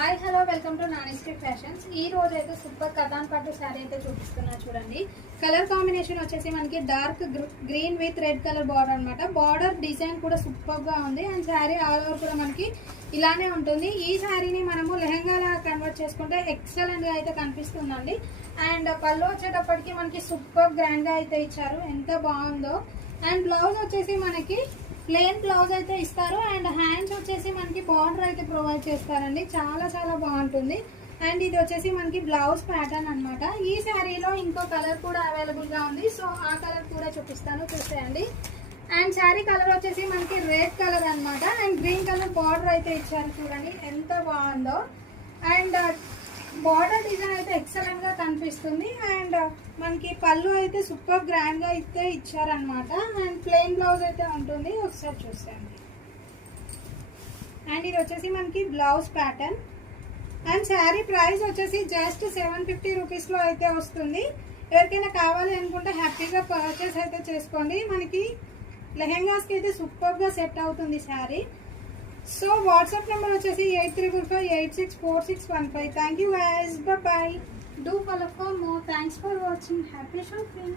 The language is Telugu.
హాయ్ హలో వెల్కమ్ టు నానిస్ట్రీ ఫ్యాషన్స్. ఈ రోజు అయితే సూపర్ కథాన్ పట్టు శారీ అయితే చూపిస్తున్నా చూడండి. కలర్ కాంబినేషన్ వచ్చేసి మనకి dark green with red colour border అనమాట. బార్డర్ డిజైన్ కూడా సూపర్ గా ఉంది అండ్ శారీ ఆల్ ఓవర్ కూడా మనకి ఇలానే ఉంటుంది. ఈ శారీని మనము లెహంగాలా కన్వర్ట్ చేసుకుంటే ఎక్సలెంట్ గా అయితే కనిపిస్తుందండి. అండ్ పళ్ళు వచ్చేటప్పటికి మనకి సూపర్ గ్రాండ్ గా అయితే ఇచ్చారు, ఎంత బాగుందో. అండ్ బ్లౌజ్ వచ్చేసి మనకి ప్లెయిన్ బ్లౌజ్ అయితే ఇస్తారు అండ్ హ్యాండ్స్ వచ్చేసి మనకి బార్డర్ అయితే ప్రొవైడ్ చేస్తారండి. చాలా చాలా బాగుంటుంది. అండ్ ఇది వచ్చేసి మనకి బ్లౌజ్ ప్యాటర్న్ అన్నమాట. ఈ శారీలో ఇంకో కలర్ కూడా అవైలబుల్ గా ఉంది, సో ఆ కలర్ కూడా చూపిస్తాను, చూసేయండి. అండ్ శారీ కలర్ వచ్చేసి మనకి రెడ్ కలర్ అన్నమాట. అండ్ గ్రీన్ కలర్ బార్డర్ అయితే ఇచ్చారు, చూడండి ఎంత బాగుందో. అండ్ బార్డర్ డిజైన్ అయితే ఎక్సలెంట్ గా కనిపిస్తుంది. అండ్ మనకి పళ్ళు అయితే సూపర్ గ్రాండ్ గా అయితే ఇచ్చారనమాట. అండ్ ప్లెయిన్ బ్లౌజ్ అయితే ఉంటుంది, ఒకసారి చూసేయండి. అండ్ ఇది వచ్చేసి మనకి blouse pattern. And sari price వచ్చేసి జస్ట్ 750 రూపీస్ లో అయితే వస్తుంది. ఎవరికైనా కావాలి అనుకుంటే హ్యాపీగా పర్చేస్ అయితే చేసుకోండి. మనకి లెహెంగాస్ కి అయితే సూపర్ గా సెట్ అవుతుంది శారీ. సో వాట్సాప్ నెంబర్ వచ్చేసి 8355864615. Thank you guys, bye bye. Do follow for more. Thanks for watching. Happy shopping.